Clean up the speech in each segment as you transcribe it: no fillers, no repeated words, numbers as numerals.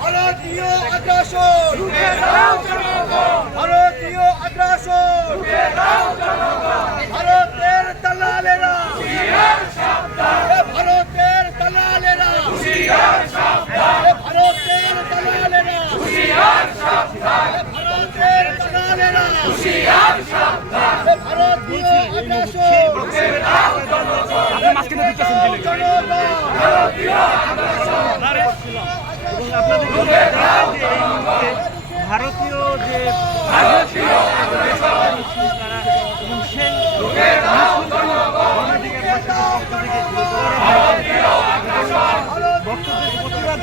ভারতীয় আগ্রাসন, ভারতীয় আগ্রাসন, ভারতের দালালেরা, ভারতের দালালেরা, ভারতের দালালেরা, ভারতের দালালেরা, ভারতীয় আগ্রাসন, ভারতীয় যে বক্তব্যের প্রতিবাদ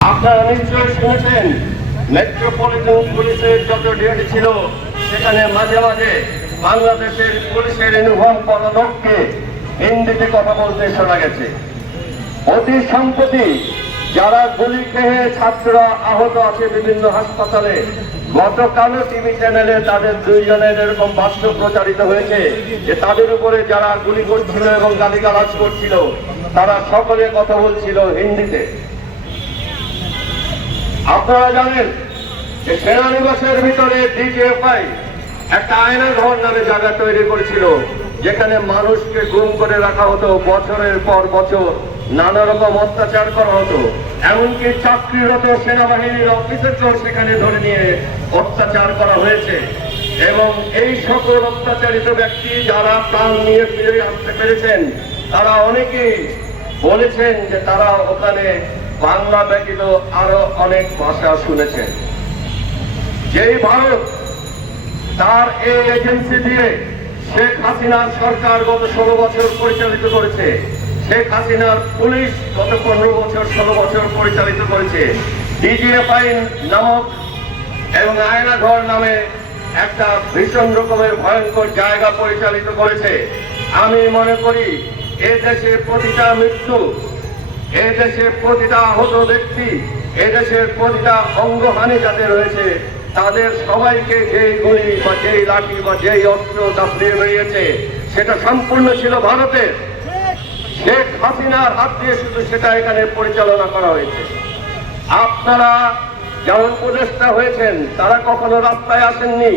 আপনারা নিশ্চয়ই শুনেছেন মেট্রোপলিটন পুলিশের যত ডিউটি ছিল সেখানে মাঝে মাঝে বাংলাদেশের পুলিশের ইউনিফর্ম পরা লোককে হিন্দিতে কথা বলতে শোনা গেছে। অতি সম্প্রতি যারা গুলি খেয়ে ছাত্ররা আহত আছে বিভিন্ন হাসপাতালে, গতকালও টিভি চ্যানেলে তাদের দুইজনের এরকম বাস্তব প্রচারিত হয়েছে যে তাদের উপরে যারা গুলি করছিল এবং গালিগালাজ করছিল তারা সকলে কথা বলছিল হিন্দিতে। আপনারা জানেন যে সেনানিবাসের ভিতরে ডিজিএফআই একটা আয়না ঘর নামে জায়গা তৈরি করেছিল, যেখানে মানুষকে গুম করে রাখা হতো, বছরের পর বছর নানা রকম অত্যাচার করা হতো, এমনকি চাকরিরত সেনাবাহিনীর অফিসারকেও সেখানে ধরে নিয়ে অত্যাচার করা হয়েছে। এবং এই সকল অত্যাচারিত ব্যক্তি যারা প্রাণ নিয়ে ফিরে আসতে পেরেছেন তারা অনেকেই বলেছেন যে তারা ওখানে বাংলা ব্যতীত আরো অনেক ভাষা শুনেছেন। যেই ভারত তার এই এজেন্সি দিয়ে শেখ হাসিনার সরকার গত 16 বছর পরিচালিত করেছে, শেখ হাসিনার পুলিশ গত 15 বছর 16 বছর পরিচালিত করেছে, ডিজিএফআই নামক এবং আয়নাঘর নামে একটা ভীষণ রকমের ভয়ঙ্কর জায়গা পরিচালিত করেছে। আমি মনে করি এ দেশের প্রতিটা মৃত্যু, এ দেশের প্রতিটা আহত ব্যক্তি, এ দেশের প্রতিটা অঙ্গহানি যাদের রয়েছে তাদের সবাইকে যেই গুলি বা যেই লাঠি বা যেই অস্ত্র দাপিয়ে বেরিয়েছে সেটা সম্পূর্ণ ছিল ভারতের। শেখ হাসিনার হাত দিয়ে শুধু সেটা এখানে পরিচালনা করা হয়েছে। আপনারা যেমন উপদেষ্টা হয়েছেন তারা কখনো রাস্তায় আসেননি,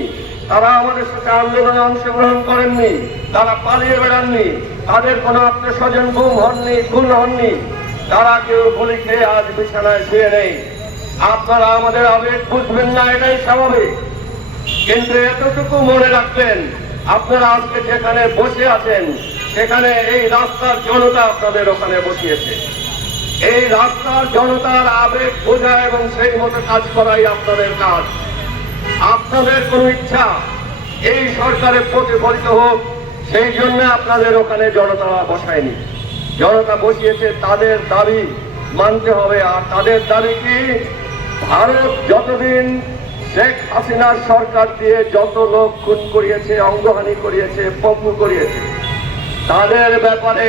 তারা আমাদের সাথে আন্দোলনে অংশগ্রহণ করেননি, তারা পালিয়ে বেড়াননি, তাদের কোনো আত্মীয় স্বজন গুম হননি, খুন হননি, তারা কেউ গুলি খেয়ে আজ বিছানায় শুয়ে নেই। আপনারা আমাদের আবেগ বুঝবেন না, এটাই স্বাভাবিক, কিন্তু এতটুকু মনে রাখবেন আপনারা আজকে যেখানে বসে আছেন সেখানে এই রাস্তার জনতা আপনাদের ওখানে বসিয়েছে। এই রাস্তার জনতার আবেগ বোঝা এবং সেই মতো কাজ করাই আপনাদের কাজ। আপনাদের কোনো ইচ্ছা এই সরকারের প্রতিফলিত হোক সেই জন্য আপনাদের ওখানে জনতা বসায়নি, জনতা বসিয়েছে তাদের দাবি মানতে হবে। আর তাদের দাবি কি? ভারত যতদিন শেখ হাসিনার সরকার দিয়ে যত লোক খুন করিয়েছে, অঙ্গহানি করিয়েছে, পঙ্গু করিয়েছে তাদের ব্যাপারে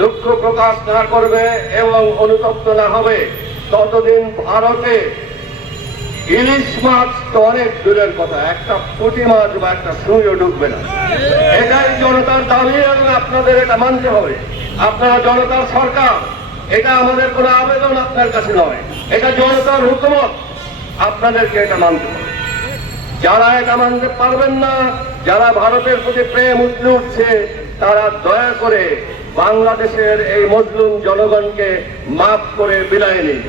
দুঃখ প্রকাশ না করবে এবং অনুতপ্ত না হবে ততদিন ভারতে ইলিশ মাছ তো অনেক দূরের কথা, একটা পুঁটি মাছ বা একটা সুইও ঢুকবে না। এটাই জনতার দাবি এবং আপনাদের এটা মানতে হবে। আপনারা জনতার সরকার, এটা আমাদের কোনো আবেদন আপনার কাছে নয়, এটা জনতার হুকুমত। আপনাদেরকে এটা মানতে হবে। যারা এটা মানতে পারবেন না, যারা ভারতের প্রতি প্রেম উঠলে উঠছে, তারা দয়া করে বাংলাদেশের এই মজলুম জনগণকে মাফ করে বিদায় নিন।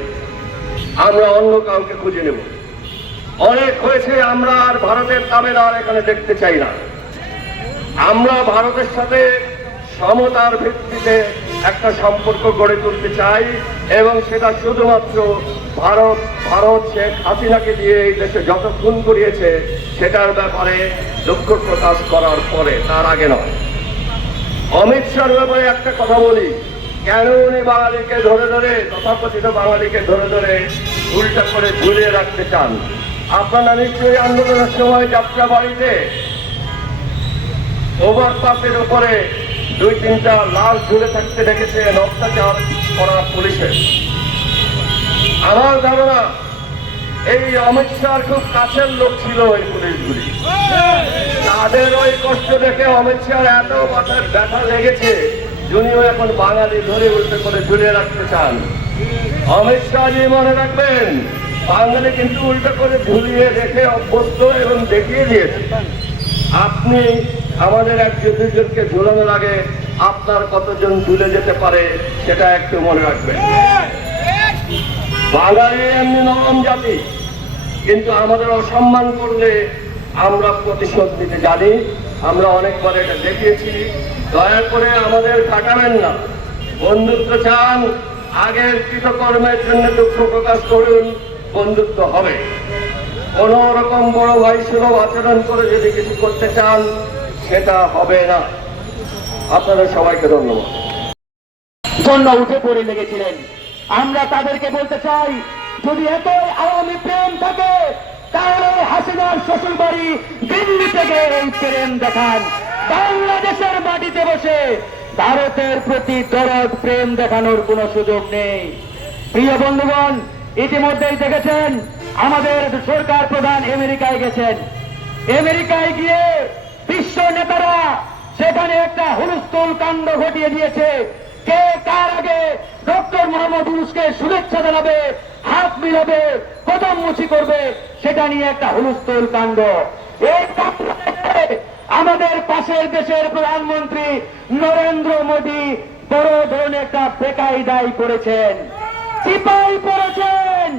আমরা অন্য কাউকে খুঁজে নেব। অনেক হয়েছে, আমরা আর ভারতের তাবেদার এখানে দেখতে চাই না। আমরা ভারতের সাথে সমতার ভিত্তিতে একটা সম্পর্ক গড়ে তুলতে চাই, এবং সেটা শুধুমাত্র ভারত শেখ হাসিনাকে দিয়ে এই দেশে যত খুন করিয়েছে সেটার ব্যাপারে দুঃখ প্রকাশ করার পরে, তার আগে নয়। অমিত শাহর ব্যাপারে একটা কথা বলি, কেন উনি বাঙালিকে ধরে ধরে, তথাকথিত বাঙালিকে ধরে ধরে উল্টা করে ঝুলিয়ে রাখতে চান? আপনারা নিশ্চয়ই আন্দোলনের সময় যাত্রাবাড়িতে ওভারপাসের উপরে 2-3টা লাশ ঝুলে থাকতে দেখেছেন অত্যাচার করা পুলিশের। আমার ধারণা এই অমিত শাহর খুব কাছের লোক ছিল ওই পুলিশগুলি। তাদের ওই কষ্ট দেখে অমিত শাহর এত মাথায় ব্যথা লেগেছে, যিনিও এখন বাঙালি ধরে উল্টে করে ঝুলিয়ে রাখতে চান। অমিত শাহজি মনে রাখবেন, বাঙালি কিন্তু উল্টো করে ঝুলিয়ে রেখে অভ্যস্ত এবং দেখিয়ে দিয়েছে। আপনি আমাদের একজন দুজনকে ঝুলানোর আগে আপনার কতজন ঝুলে যেতে পারে সেটা একটু মনে রাখবেন। বাঙালি এমনি নরম জাতি, কিন্তু আমাদের অসম্মান করলে আমরা প্রতিশোধ নিতে জানি। আমরা অনেকবার এটা দেখিয়েছি। দয়া করে আমাদের কাটাবেন না। বন্ধুত্ব চান, আগের কৃতকর্মের জন্য দুঃখ প্রকাশ করুন, বন্ধুত্ব হবে। কোন রকম বড় ভাই সুলভ আচরণ করে যদি কিছু করতে চান, সেটা হবে না। আপনাদের সবাইকে ধন্যবাদ। জন্য উঠে পড়ে লেগেছিলেন। আমরা তাদেরকে বলতে চাই, যদি এতই আওয়ামী প্রেম থাকে তাহলে হাসিনার শ্বশুর বাড়ি দিল্লি থেকে এই প্রেম দেখান। বাংলাদেশের মাটিতে বসে ভারতের প্রতি দরদ প্রেম দেখানোর কোনো সুযোগ নেই। প্রিয় বন্ধুগণ, ইতিমধ্যেই দেখেছেন আমাদের সরকার প্রধান আমেরিকায় গেছেন। আমেরিকায় গিয়ে বিশ্ব নেতারা সেখানে একটা হুলস্থুল কাণ্ড ঘটিয়ে দিয়েছে। কে কার আগে ডক্টর মোহাম্মদ ইউনূসকে শুভেচ্ছা জানাবে, হাত মিলাবে, কদম মুচি করবে, সেটা নিয়ে একটা হুলস্থুল কাণ্ড। এই কাণ্ডে আমাদের পাশের দেশের প্রধানমন্ত্রী নরেন্দ্র মোদী বড় ধরনের একটা বেকায়দায় করেছেন, চিপাই পড়েছেন।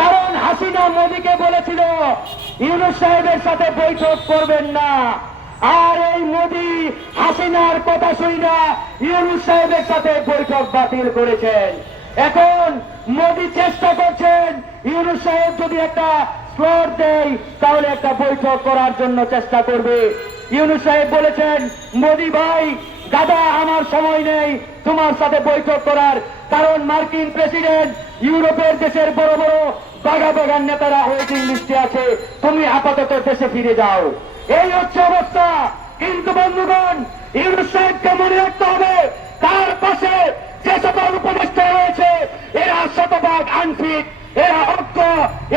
কারণ হাসিনা মোদীকে বলেছিল ইউনূস সাহেবের সাথে বৈঠক করবেন না, আর এই মোদী হাসিনার কথা শুনে ইউনূস সাহেবের সাথে বৈঠক বাতিল করেছেন। এখন মোদী চেষ্টা করছেন ইউনূস সাহেব যদি একটা স্লট দেয় তাহলে একটা বৈঠক করার জন্য চেষ্টা করবে। ইউনূস সাহেব বলেছেন, মোদী ভাই দাদা আমার সময় নেই তোমার সাথে বৈঠক করার, কারণ মার্কিন প্রেসিডেন্ট ইউরোপের দেশের বড় বড় বাগা বাগান নেতারা ওয়েটিং লিস্টে আছে, তুমি আপাতত দেশে ফিরে যাও। এই হচ্ছে অবস্থা। কিন্তু বন্ধুগণ, ইউনূস সাহেবকে মনে রাখতে হবে, তার পাশে যে সকল উপদেষ্টা রয়েছে এরা শতভাগ আনফিট, এরা অজ্ঞ,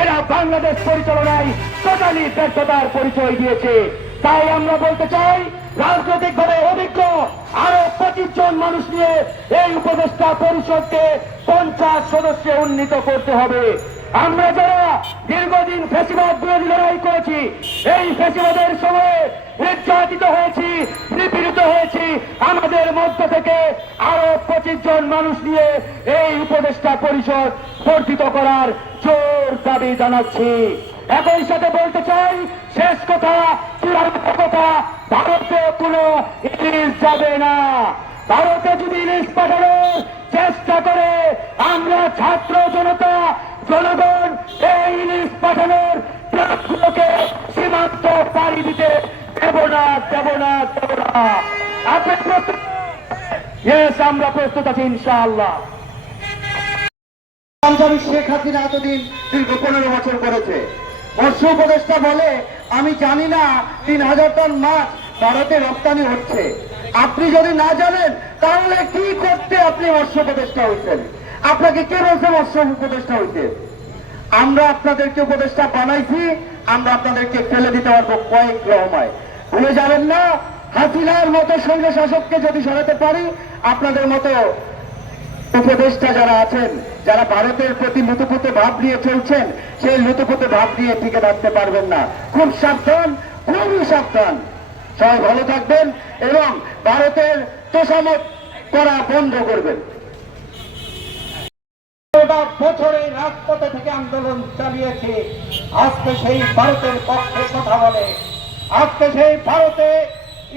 এরা বাংলাদেশ পরিচালনায় টোটালি ব্যর্থতার পরিচয় দিয়েছে। তাই আমরা বলতে চাই, রাজনৈতিক ভাবে অভিজ্ঞ আরো 25 জন মানুষ নিয়ে এই উপদেষ্টা পরিষদকে 50 সদস্যে উন্নীত করতে হবে। আমরা যারা দীর্ঘদিন ফ্যাসিবাদ বিরোধী লড়াই করেছি, এই ফ্যাসিবাদের সময়ে নির্যাতিত হয়েছি, নিপীড়িত হয়েছি, আমাদের মধ্য থেকে আরো 25 জন মানুষ নিয়ে এই উপদেষ্টা পরিষদ বর্ধিত করার জোর দাবি জানাচ্ছি। একই সাথে বলতে চাই, শেষ কথা, চূড়ান্ত কথা, ভারতে কোনো ইলিশ যাবে না। ভারতে যদি ইলিশ পাঠানোর চেষ্টা করে, আমরা ছাত্র জনতা জনগণ এই ইলিশ পাঠানোর ট্রাকগুলোকে সীমান্ত পাড়ি দিতে দেব না, দেব না, দেব না। আপনি প্রস্তুত? ইয়েস, আমরা প্রস্তুত আছি ইনশাআল্লাহ। শেখ হাসিনা এতদিন দীর্ঘ 15 বছর করেছে। মৎস্য উপদেষ্টা বলে, আমি জানি না 3000 টন মাছ ভারতে রপ্তানি হচ্ছে। আপনি যদি না জানেন তাহলে কি করতে আপনি মৎস্য উপদেষ্টা হয়েছেন? আপনাকে কে বলছে মৎস্য উপদেষ্টা হইতে? আমরা আপনাদেরকে উপদেষ্টা বানাইছি, আমরা আপনাদেরকে ফেলে দিতে পারবো কয়েক রহমায়। ভুলে যাবেন না, হাসিনার মতো সৈন্য শাসককে যদি সরাতে পারি, আপনাদের মতো উপদেষ্টা যারা আছেন, যারা ভারতের প্রতি লুতুপুতু ভাব নিয়ে চলছেন, সেই লুতুপুতু ভাব নিয়ে টিকে থাকতে পারবেন না। খুব সাবধান, খুবই সাবধান। সবাই ভালো থাকবেন এবং ভারতের তোষামত করা বন্ধ করবেন। বছরে রাজপথে থেকে আন্দোলন চালিয়েছে, আজকে সেই ভারতের পক্ষে কথা বলে, আজকে সেই ভারতে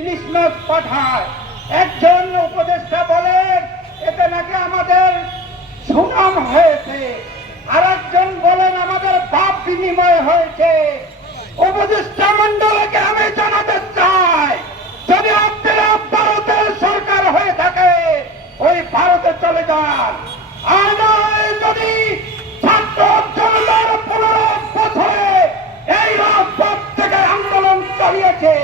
ইলিশ মাছ পাঠায়। একজন উপদেষ্টা বলেন এতে নাকি আমাদের সুনাম হয়েছে, আর একজন বলেন আমাদের পাপ বিনিময় হয়েছে। উপদেষ্টা মন্ডলকে আমি জানাতে চাই, যদি আপনারা ভারতের সরকার হয়ে থাকে ওই ভারতে চলে যান, আর নয় যদি ছাত্র জনতার 15 বছরে এই রাজপথ থেকে আন্দোলন চালিয়েছে,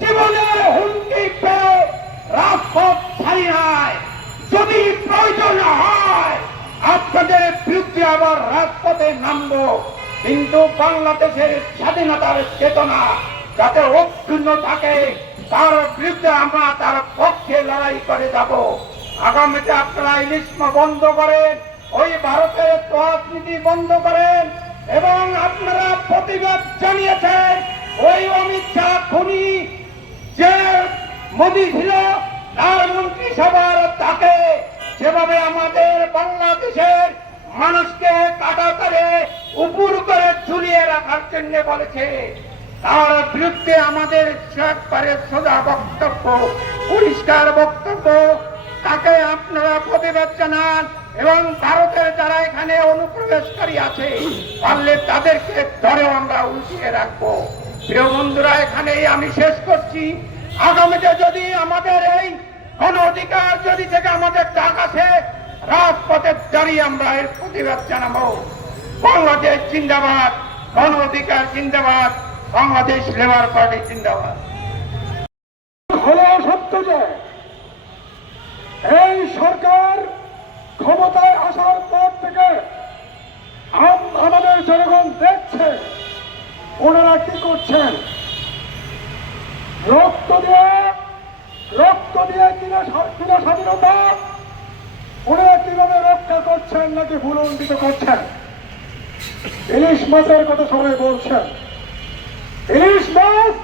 জীবনের হুমকি পেয়ে রাজপথ ছাড়ি নাই, যদি প্রয়োজন হয় আপনাদের বিরুদ্ধে আবার রাজপথে নামবো, কিন্তু বাংলাদেশের স্বাধীনতার চেতনা যাতে অক্ষুণ্ণ থাকে তার বিরুদ্ধে আমরা তার পক্ষে লড়াই করে যাব। আগামীতে আপনারা ইলিশ মাছ বন্ধ করেন, ওই ভারতের রাজনীতি বন্ধ করেন, এবং আপনারা প্রতিবাদ জানিয়েছেন ওই অমিত শাহ খুনি যে মোদী ছিল তার মন্ত্রিসভার তাকে যেভাবে আমাদের বাংলাদেশের মানুষকে কাটা করে উপর করে ঝুলিয়ে রাখার জন্য বলেছে, তার বিরুদ্ধে আমাদের একবারে সোজা বক্তব্য, পরিষ্কার বক্তব্য। তাকে আপনারা প্রতিবাদ জানান এবং ভারতের যারা এখানে অনুপ্রবেশকারী আছে পারলে তাদেরকে ধরেও আমরা উঠিয়ে রাখবো। প্রিয় বন্ধুরা, এখানেই আমি শেষ করছি। আগামীতে যদি আমাদের এই গণ অধিকার যদি থেকে আমাদের ডাক আসে, রাজপথে দাঁড়িয়ে আমরা এর প্রতিবাদ জানাবো। বাংলাদেশ জিন্দাবাদ, গণ অধিকার জিন্দাবাদ, বাংলাদেশ লেবার পার্টি জিন্দাবাদ। হলো সত্য যে এই সরকার ক্ষমতায় আসার পর থেকে আমাদের জনগণ দেখছে ওনারা কি করছেন। রক্ত দিয়ে কিনা স্বাধীনতা ওনারা কিভাবে রক্ষা করছেন নাকি ভুলণ্ডিত করছেন। ইলিশ মাছের কথা সবাই বলছেন, ইলিশ মাছ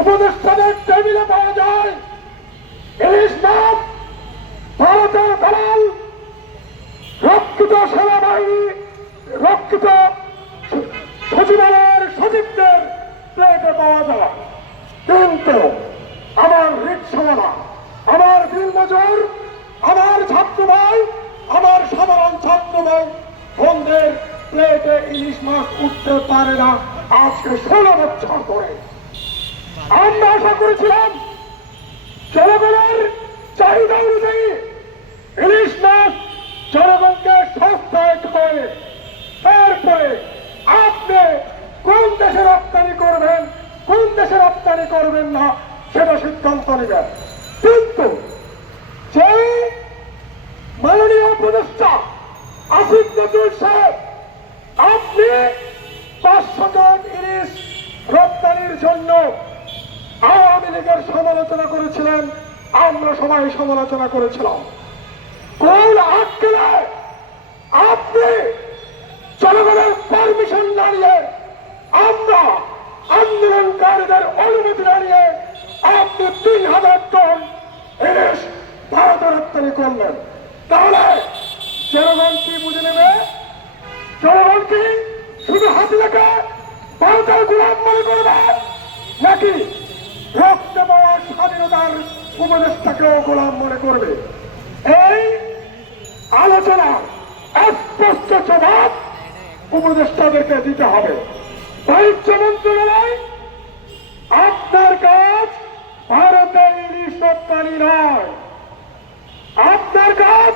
উপদেষ্টাদের টেবিলে পাওয়া যায়। ইলিশ মাছ ভারতের দালাল রক্ষিত সেনাবাহিনী, রক্ষিত সচিবালয়ের সচিবদের প্লেটে পাওয়া যায়। কিন্তু আমার রিক্সাওয়ালা, আমার দিনমজুর, আমার ছাত্র ভাই, আমার সাধারণ ছাত্র ভাই বন্ধের প্লেটে ইলিশ মাছ উঠতে পারে না আজকে 16 বছর ধরে। আমরা আশা করেছিলাম জনগণের চাহিদা অনুযায়ী ইলিশ মাছ জনগণকে সস্তায় খাওয়াবে, তারপরে আপনি কোন দেশে রপ্তানি করবেন, কোন দেশে রপ্তানি করবেন না সেটা সিদ্ধান্ত নেবেন। কিন্তু সেই মাননীয় উপদেষ্টা আসিফ নজরুল সাহেব, আপনি 500 টন ইলিশ রপ্তানির জন্য আওয়ামী লীগের সমালোচনা করেছিলেন, আমরা সবাই সমালোচনা করেছিলাম। কোন আটকেলে আপনি জনগণের পারমিশন না নিয়ে, আমরা আন্দোলনকারীদের অনুমতি না নিয়ে আপনি 3000 টন ইলিশ ভারতে রপ্তানি করলেন? তাহলে জনগণ কি বুঝে নেবে? জনগণ কি শুধু হাসিনাকে ভারতের গোলাম মনে করবে, নাকি রক্ত পাওয়া স্বাধীনতার উপদেষ্টাকেও গোলাম মনে করবে? এই আলোচনা স্পষ্ট জবাব উপদেষ্টাদেরকে দিতে হবে। বাণিজ্য মন্ত্রণালয়, আপনার কাজ ভারতে ইলিশ রপ্তানি নয়, আপনার কাজ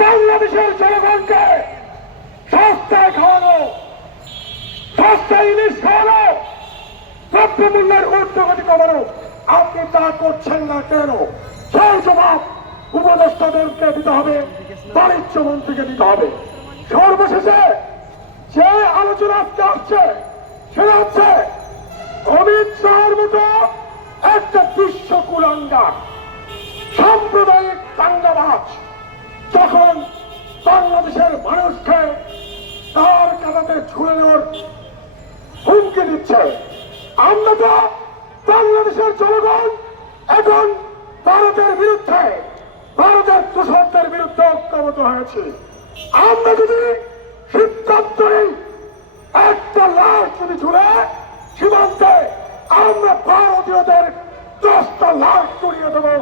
বাংলাদেশের জনগণকে সস্তায় খাওয়ানো, সস্তায় ইলিশ খাওয়ানো, দ্রব্যমূল্যের ঊর্ধ্বগতি কমানো। আপনি তা করছেন না কেন? সেই জবাব উপদেষ্টাদেরকে দিতে হবে, বাণিজ্য মন্ত্রীকে দিতে হবে। সর্বশেষে যে আলোচনা আজকে আসছে সেটা হচ্ছে অমিত শাহের মতো একটা বিশ্ব কুলাঙ্গার, সাম্প্রদায়িক দাঙ্গাবাজ, যখন বাংলাদেশের মানুষকে তার কাঁটাতে ছুড়ে নেওয়ার হুমকি দিচ্ছে, আমরা তো বাংলাদেশের জনগণ এখন ভারতের বিরুদ্ধে, ভারতের দূষণদের বিরুদ্ধে ঐক্যবদ্ধ হয়েছে। আমরা যদি সিদ্ধান্ত নিই একটা লাশ যদি ঝুলে সীমান্তে, আমরা ভারতীয়দের 10টা লাশ জড়িয়ে দেবো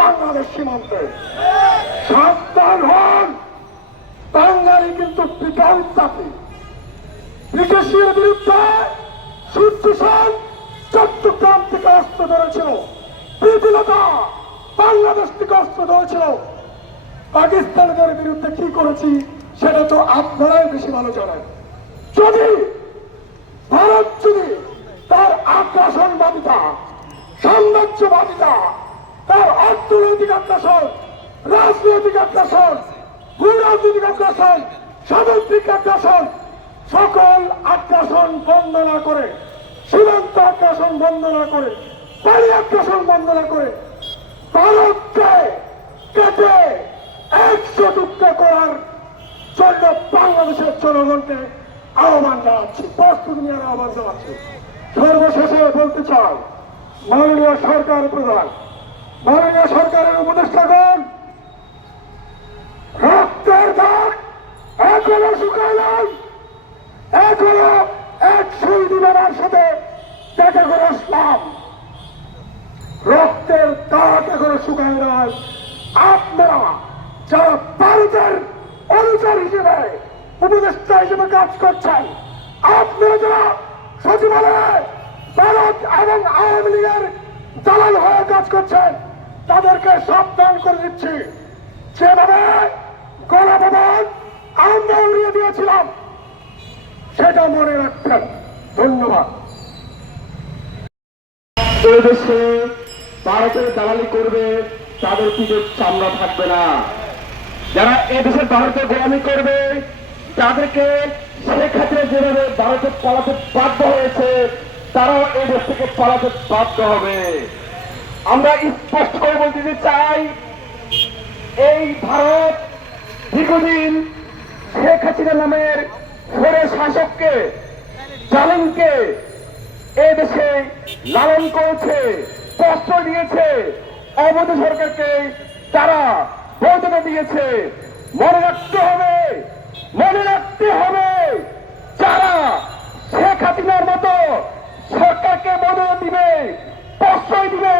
বাংলাদেশ সীমান্তে। সাবধান হন, বাঙালি কিন্তু বিকাল জাতি। ব্রিটিশের বিরুদ্ধে সূর্য সেন চট্টগ্রাম থেকে অস্ত্র ধরেছিল, প্রীতিলতা বাংলাদেশ থেকে অস্ত্র ধরেছিল। পাকিস্তানিদের বিরুদ্ধে কি করেছি সেটা তো আপনারাই বেশি ভালো জানেন। যদি ভারত যদি তার আগ্রাসনবাদিতা, সাম্রাজ্যবাদিতা, তার অর্থনৈতিক আগ্রাসন, রাজনৈতিক আগ্রাসন, ভূরাজনৈতিক আগ্রাসন, সামুদ্রিক আগ্রাসন, সকল আগ্রাসন বন্ধ না করে, সীমান্ত আগ্রাসন বন্ধ না করে, পানি আগ্রাসন বন্ধ না করে ভারতকে কেটে 100 টুকরা করার জন্য বাংলাদেশের জনগণকে আহ্বান জানাচ্ছি, প্রস্তুতি নেওয়ার আহ্বান জানাচ্ছি। সর্বশেষে বলতে চাই, মাননীয় সরকার প্রধান, মাননীয় সরকারের উপদেষ্টাগণ, রক্তের দাগ এখনো শুকায় নাই। এখনো এক শহীদি বাবার সাথে দেখা করে আসলাম, রক্তের দাগ এখনো শুকায় নাই। আপনারা যারা ভারতের অনুচর হিসেবে, উপদেষ্টা হিসেবে কাজ করছেন, আপনারা যারা সচিবালয়ে ভারত এবং আওয়ামী লীগের দালাল হয়ে কাজ করছেন, তাদেরকে সাবধান করে দিচ্ছি, যেভাবে গণভবন আমরা উড়িয়ে দিয়েছিলাম সেটা মনে রাখবেন। ধন্যবাদ। এই দেশে ভারতের দালালি করবে তাদের পিঠে চামড়া থাকবে না। যারা এই দেশের ভারতের গোলামি করবে তাদেরকে শেখ হাসিনা যেভাবে ভারতে পালাতে বাধ্য হয়েছে, তারাও এই দেশ থেকে পালাতে বাধ্য হবে। আমরা স্পষ্ট করে বলতে চাই, এই ভারত দীর্ঘদিন শেখ হাসিনা নামের ঘোরে শাসককে, জালিমকে এ দেশে লালন করেছে, কষ্ট দিয়েছে, অবৈধ সরকারকে তারা বৈধতা দিয়েছে। মনে রাখতে হবে, মনে রাখতে হবে, যারা শেখ হাসিনার মতো সরকারকে বৈধতা দিবে, প্রশ্রয় দিবে,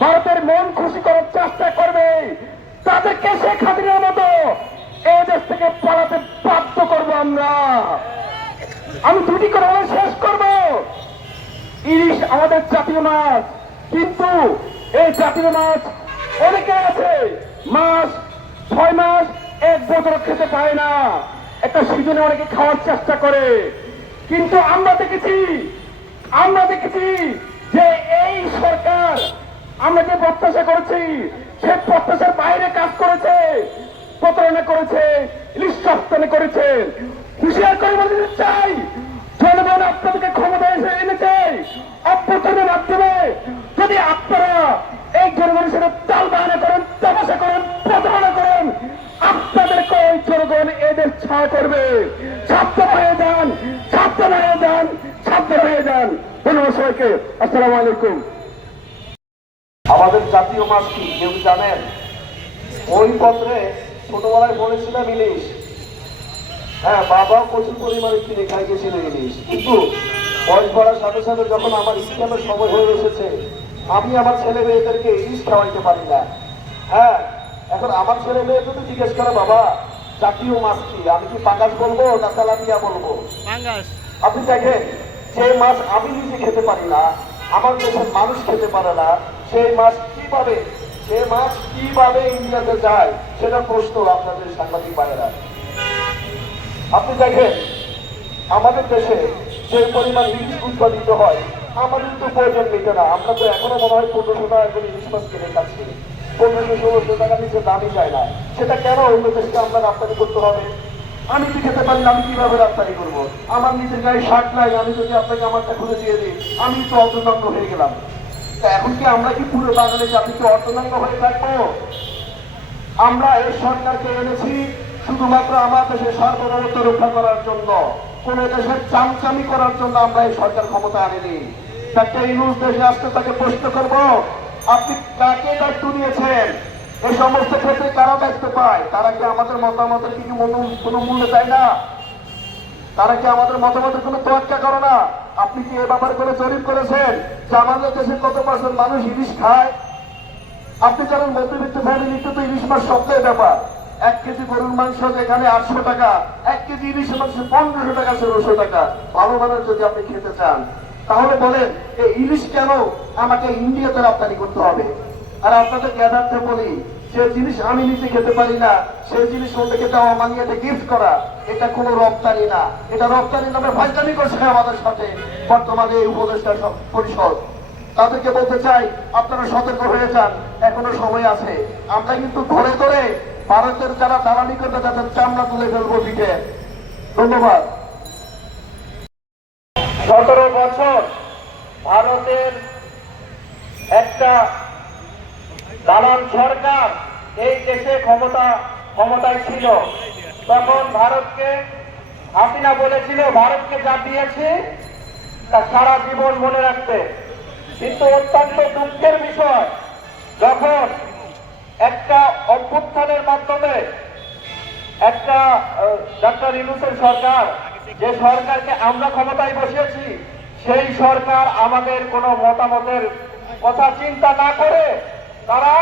ভারতের মন খুশি করার চেষ্টা করবে, তাদেরকে শেখ হাসিনার মতো এই দেশ থেকে পালাতে বাধ্য করবো আমরা। আমি দুটি করে শেষ করব। ইলিশ আমাদের জাতীয় মাছ, কিন্তু এই জাতীয় মাছ অনেকে আছে মাছ 6 মাস 1 বছর খেতে পারে না, একটা সিজনে অনেকে খাওয়ার চেষ্টা করে। কিন্তু আমরা দেখেছি যে এই সরকার আমরা যে প্রত্যাশা করেছি সে প্রত্যাশার বাইরে কাজ করেছে, প্রতারণা করেছে, ইলিশ রপ্তানি করেছে। হুঁশিয়ার করে বলতে চাই, জনগণ আপনাদেরকে ক্ষমতা এসে এনেছে অভ্যুত্থানের মাধ্যমে। যদি আপনারা এই জনগণের সাথে তাল বাহানা করেন, তামাশা করেন, প্রতারণা করেন, আপনাদেরকে ওই জনগণ এদের ছায়া করবে। সাবধান হয়ে যান, সাবধান হয়ে যান, সাবধান হয়ে যান। ধন্যবাদ সবাইকে। আসসালামু আলাইকুম। আমাদের জাতীয় মাছ কি কেউ জানেন? ওই পত্রে ছোটবেলায় বলেছিলাম ইলিশ। হ্যাঁ, বাবা প্রচুর পরিমাণে কিনে খাই গেছিল ইলিশ, কিন্তু বয়স বাড়ার সাথে সাথে যখন আমার ইসলামের সময় হয়ে এসেছে, আমি আমার ছেলে মেয়েদেরকে ইলিশ খাওয়াইতে পারি না। হ্যাঁ, এখন আমার ছেলে মেয়ে যদি জিজ্ঞেস করে বাবা জাতীয় মাছ কি, আমি কি পাঙ্গাস বলবো না তেলাপিয়া বলবো? আপনি দেখেন, যে মাছ আমি নিজে খেতে পারি না, আমার দেশের মানুষ খেতে পারে না, সেই মাছ কিভাবে ইন্ডিয়াতে যায় সেটা প্রশ্ন আপনাদের সাংবাদিক ভাইয়েরা। আপনি দেখেন, আমাদের দেশে যে পরিমাণ ইলিশ উৎপাদিত হয়, আমাদের তো প্রয়োজন মিটে না। আমরা তো এখনো মনে হয় 1500 টাকা করে ইলিশ মাছ কিনে খাচ্ছি, 1500-1600 টাকা নিচে দামই যায় না। সেটা কেন অন্য দেশকে আমরা রপ্তানি করতে হবে? আমি যদি খেতে পারি না, আমি কিভাবে রপ্তানি করবো? আমার নিজের গায়ে শার্ট নাই, আমি যদি আপনাকে আমারটা খুলে দিয়ে দিই, আমি তো অর্ধনগ্ন হয়ে গেলাম। তা এখন কি আমরা কি পুরো বাঙালি জাতিকে অর্ধনগ্ন হয়ে থাকবো? আমরা এই সরকারকে এনেছি শুধুমাত্র আমার দেশের সার্বভৌমত্ব রক্ষা করার জন্য, কোন দেশের চামচামি করার জন্য আমরা এই সরকার ক্ষমতা আনিনি। একটা ইউনুস দেশে আসতে তাকে প্রশ্ন করব, আপনি কাকে দায়িত্ব নিয়েছেন? এই সমস্ত ক্ষেত্রে কারা দায়িত্ব পায়? তারা কি আমাদের মতামতের কি কোনো মূল্য দেয় না? তারা কি আমাদের মতামতের কোনো তোয়াক্কা করে না? আপনি কি এ ব্যাপারে কোনো জরিপ করেছেন যে আমাদের দেশে কত পার্সেন্ট মানুষ ইলিশ খায়? আপনি জানেন মধ্যবিত্ত ফ্যামিলিতে তো ইলিশ মাছ শব্দের ব্যাপার। 1 কেজি গরুর মাংস যেখানে 800 টাকা, 1 কেজি ইলিশ মাংস 1500 টাকা, 1600 টাকা। ভালো মানের যদি আপনি খেতে চান তাহলে বলেন এই ইলিশ কেন আমাকে ইন্ডিয়াতে রপ্তানি করতে হবে? আর আপনাদের জ্ঞানার্থে বলি, যে জিনিস আমি নিজে খেতে পারি না সেই জিনিস অন্যকে দেওয়া মানে এটা গিফট করা, এটা কোনো রপ্তানি না। এটা রপ্তানি নামে ফাইজলামি করছে আমাদের সাথে বর্তমানে এই উপদেষ্টা পরিষদ। তাদেরকে বলতে চাই, আপনারা সতর্ক হয়ে যান, এখনো সময় আছে। আমরা কিন্তু ধরে ধরে ভারতের যারা দালালি করবে তাদের চামড়া তুলে ফেলবো পিঠে। ধন্যবাদ। 17 বছর ভারতের একটা দালাল সরকার এই দেশে ক্ষমতায় ছিল। তখন ভারতকে হাসিনা বলেছিল ভারতকে যা দিয়েছে তা সারা জীবন মনে রাখতে। কিন্তু অত্যন্ত দুঃখের বিষয়, যখন একটা অভ্যুত্থানের মাধ্যমে একটা ডক্টর ইউনূসের সরকার, যে সরকারকে আমরা ক্ষমতায় বসিয়েছি, সেই সরকার আমাদের কোনো মতামতের কথা চিন্তা না করে তারা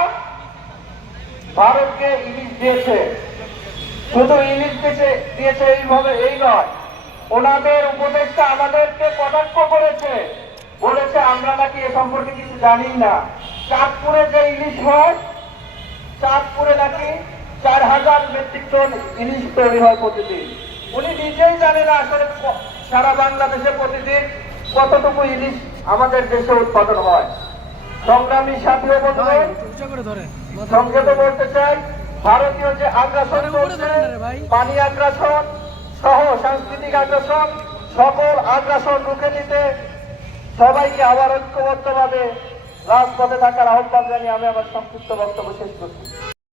ভারতকে ইলিশ দিয়েছে। শুধু ইলিশ দিয়েছে এইভাবে এই নয়, ওনাদের উপদেষ্টা আমাদেরকে কটাক্ষ করেছে, বলেছে আমরা নাকি এ সম্পর্কে কিছু জানি না। চাঁদপুরে যে ইলিশ হয়, চাঁদপুরে নাকি 4000 মেট্রিক টন ইলিশ তৈরি হয় প্রতিদিন। উনি নিজেই জানে না আসলে সারা বাংলাদেশে প্রতিদিন কতটুকু ইলিশ আমাদের দেশে উৎপাদন হয়। সংগ্রামী সাথী ও বন্ধুগণ, সংক্ষেপে বলতে চাই, ভারতীয় যে আগ্রাসন চলছে, পানি আগ্রাসন সহ সাংস্কৃতিক আগ্রাসন, সকল আগ্রাসন রুখে দিতে সবাইকে আবার ঐক্যবদ্ধভাবে রাজপথে থাকার আহ্বান জানিয়ে আমি আমার সংক্ষিপ্ত বক্তব্য শেষ করছি।